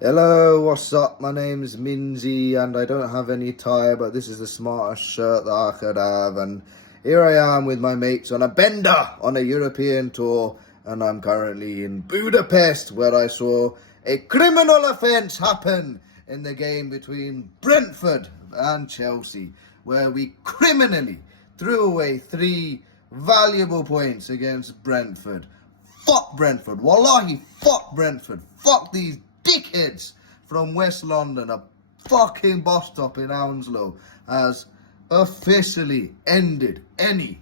Hello, what's up? My name's Minzy and I don't have any tie, but this is the smartest shirt that I could have. And here I am with my mates on a bender on a European tour, and I'm currently in Budapest, where I saw a criminal offence happen in the game between Brentford and Chelsea, where we criminally threw away 3 valuable points against Brentford. Fuck Brentford. Wallahi, fuck Brentford. Fuck these dickheads from West London. A fucking bus stop in Hownslow has officially ended any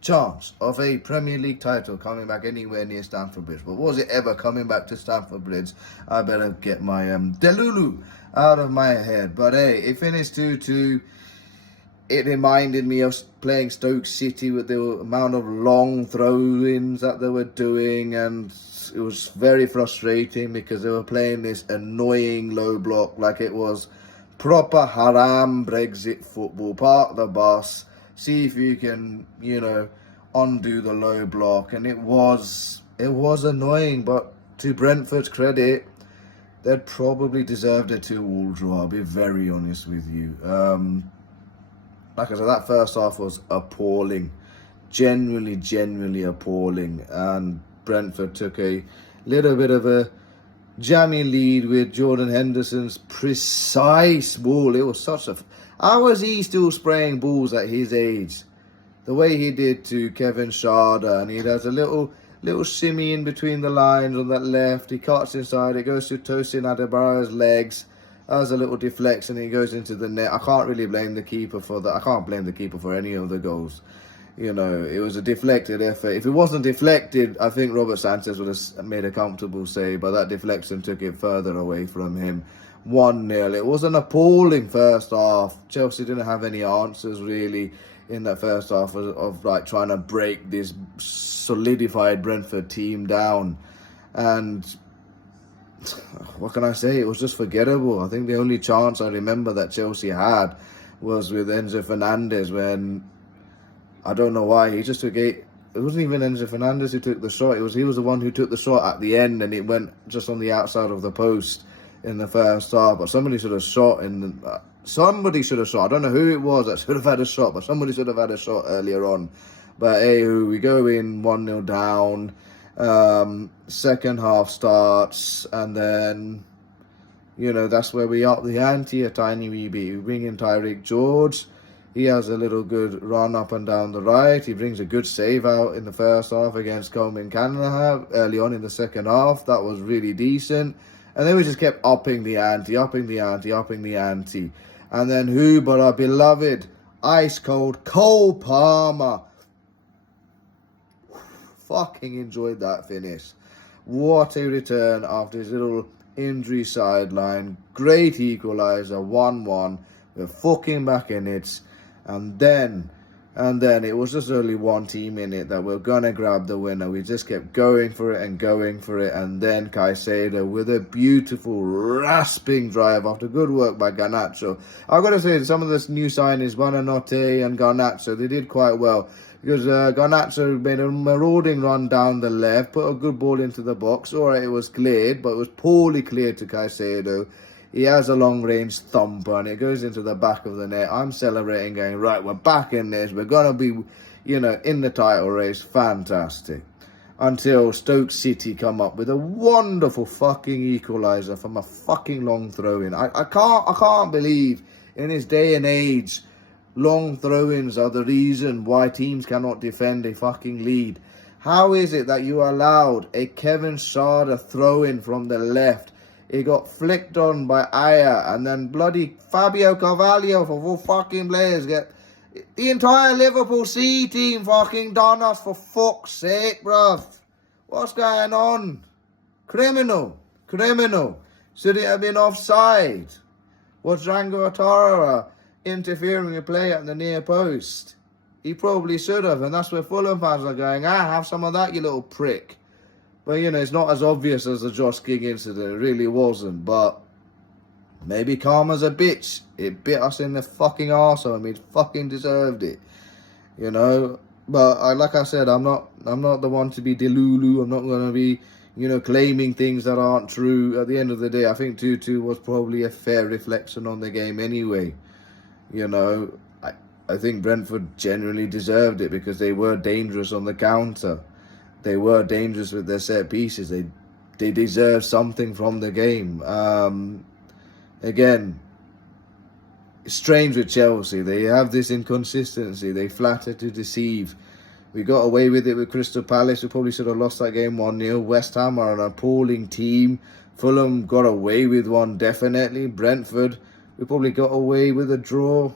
chance of a Premier League title coming back anywhere near Stamford Bridge. But was it ever coming back to Stamford Bridge? I better get my Delulu out of my head. But hey, it finished 2-2. It reminded me of playing Stoke City with the amount of long throw-ins that they were doing, and it was very frustrating because they were playing this annoying low block like it was proper haram Brexit football. Park the bus, see if you can, undo the low block. And it was annoying, but to Brentford's credit, they'd probably deserved a 2-2 draw, I'll be very honest with you. Like I said, that first half was appalling. Genuinely appalling. And Brentford took a little bit of a jammy lead with Jordan Henderson's precise ball. It was such a... How was he still spraying balls at his age? The way he did to Kevin Schade, and he does a little shimmy in between the lines on that left. He cuts inside, it goes to Tosin Adebayo's legs. That was a little deflection, and he goes into the net. I can't really blame the keeper for that. I can't blame the keeper for any of the goals. It was a deflected effort. If it wasn't deflected, I think Robert Sanchez would have made a comfortable save, but that deflection took it further away from him. 1-0. It was an appalling first half. Chelsea didn't have any answers, really, in that first half of like trying to break this solidified Brentford team down. And what can I say? It was just forgettable. I think the only chance I remember that Chelsea had was with Enzo Fernandez, when I don't know why he just took it. It wasn't even Enzo Fernandez who took the shot. He was the one who took the shot at the end, and it went just on the outside of the post in the first half. But somebody should have shot somebody should have shot. I don't know who it was that should have had a shot, but somebody should have had a shot earlier on. But hey, we go in 1-0 down. Second half starts, and then that's where we up the ante a tiny wee bit. We bring in Tyreek George. He has a little good run up and down the right. He brings a good save out in the first half against Coleman Canada early on in the second half. That was really decent. And then we just kept upping the ante. And then who but our beloved ice cold Cole Palmer. Fucking enjoyed that finish. What a return after his little injury sideline. Great equaliser, 1-1. We're fucking back in it. And then it was just only one team in it that we're going to grab the winner. We just kept going for it. And then Caicedo with a beautiful rasping drive after good work by Garnacho. I've got to say, some of the new signings, Buonanotte and Garnacho, they did quite well. Because Garnacho made a marauding run down the left, put a good ball into the box. All right, it was cleared, but it was poorly cleared to Caicedo. He has a long-range thumper, and it goes into the back of the net. I'm celebrating, going, right, we're back in this. We're going to be, in the title race. Fantastic. Until Stoke City come up with a wonderful fucking equaliser from a fucking long throw-in. I can't believe, in this day and age, long throw-ins are the reason why teams cannot defend a fucking lead. How is it that you allowed a Kevin Schade throw-in from the left? He got flicked on by Aya, and then bloody Fabio Carvalho, for all fucking players, get the entire Liverpool C team fucking done us, for fuck's sake, bruv. What's going on? Criminal. Should it have been offside? Was Django Ouattara interfering with play at the near post? He probably should have, and that's where Fulham fans are going, have some of that, you little prick. But, it's not as obvious as the Josh King incident. It really wasn't. But maybe karma's a bitch. It bit us in the fucking arsehole, and we fucking deserved it. But like I said, I'm not the one to be delulu. I'm not going to be, claiming things that aren't true. At the end of the day, I think 2-2 was probably a fair reflection on the game anyway. I think Brentford generally deserved it because they were dangerous on the counter. They were dangerous with their set pieces. They deserve something from the game. Again, it's strange with Chelsea. They have this inconsistency. They flatter to deceive. We got away with it with Crystal Palace. We probably should have lost that game 1-0. West Ham are an appalling team. Fulham got away with one, definitely. Brentford, we probably got away with a draw.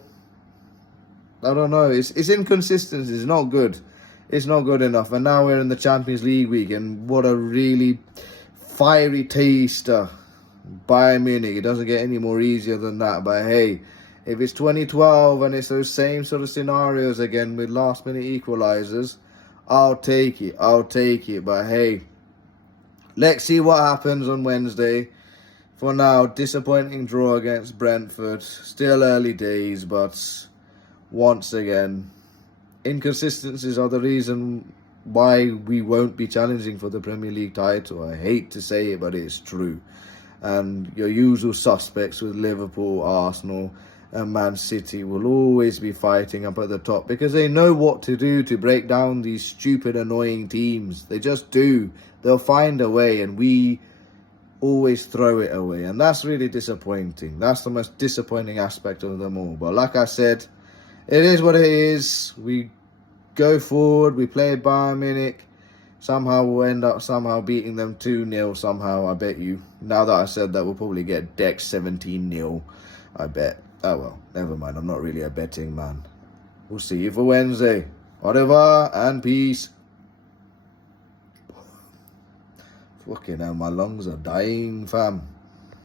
I don't know. It's inconsistency. It's not good. It's not good enough. And now we're in the Champions League week, and what a really fiery taster. Bayern Munich. It doesn't get any more easier than that. But hey, if it's 2012 and it's those same sort of scenarios again with last-minute equalisers, I'll take it. But hey, let's see what happens on Wednesday. For now, disappointing draw against Brentford. Still early days, but once again, inconsistencies are the reason why we won't be challenging for the Premier League title. I hate to say it, but it's true. And your usual suspects with Liverpool, Arsenal and Man City will always be fighting up at the top because they know what to do to break down these stupid, annoying teams. They just do. They'll find a way, and we always throw it away. And that's really disappointing. That's the most disappointing aspect of them all. But like I said, it is what it is. We go forward. We play Bayern Munich. Somehow we'll end up beating them 2-0 somehow, I bet you. Now that I said that, we'll probably get decked 17-0, I bet. Oh well, never mind. I'm not really a betting man. We'll see you for Wednesday. Au revoir and peace. Fucking hell, my lungs are dying, fam.